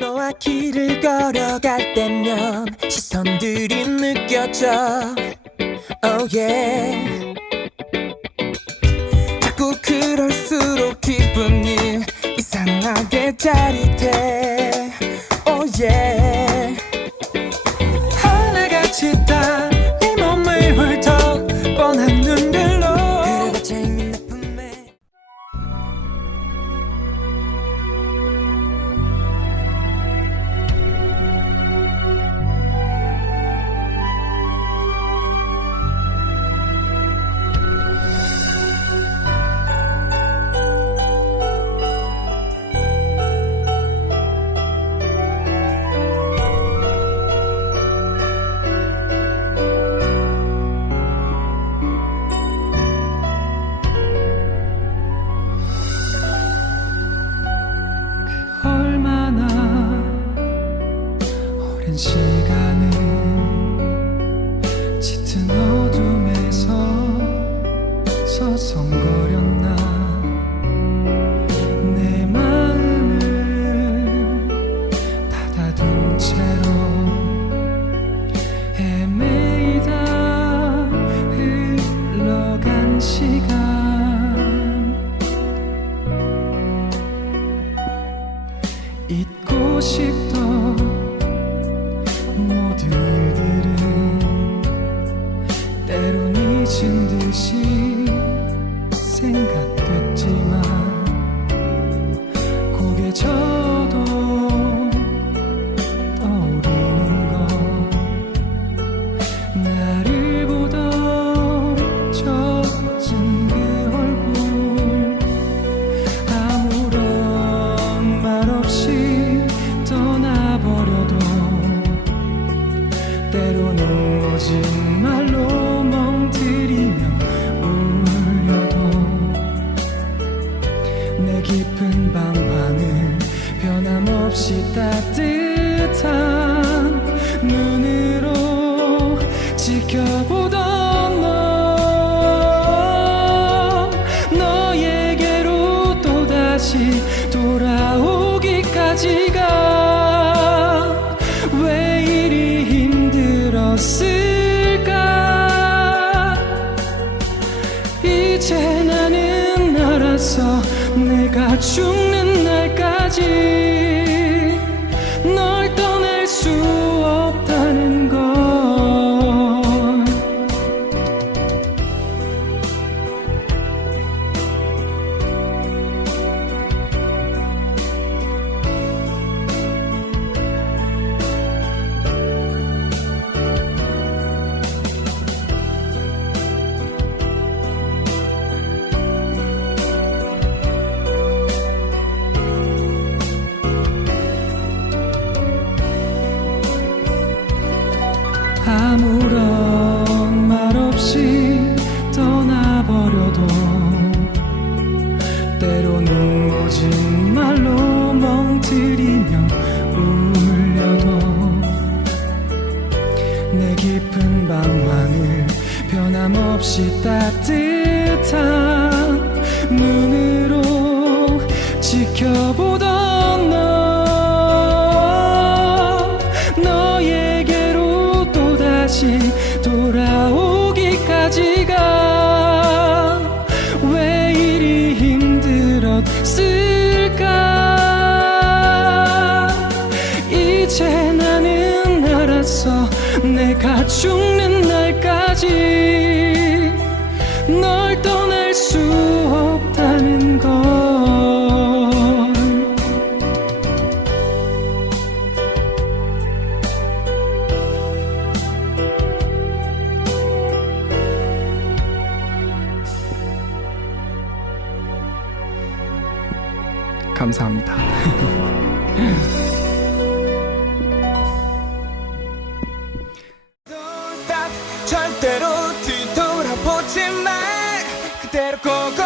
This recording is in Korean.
너와 길을 걸어갈 때면 시선들이 느껴져. Oh yeah. 자꾸 그럴수록 기분이 이상하게 짜릿해 시간을 짙은 어둠에서 서성거렸나? 내 마음을 닫아둔 채로 헤매이다 흘러간 시간. 잊고 싶던 잊은 듯이 생각됐지만 고개 져도 떠오르는 건 나를 보던 젖은 그 얼굴. 아무런 말 없이 떠나버려도 때로는 모진 말 없이 따뜻한 눈으로 지켜보던 너. 너에게로 또다시 돌아오기까지가 왜 이리 힘들었을까? 이제 나는 알았어 내가 죽는 날까지 아무런 말 없이 떠나버려도 때로는 모진 말로 멍들이며 울려도 내 깊은 방황을 변함없이 따뜻한 눈으로 지켜보 내가 죽는 날까지 널 떠날 수 없다는 걸 감사합니다. Coco.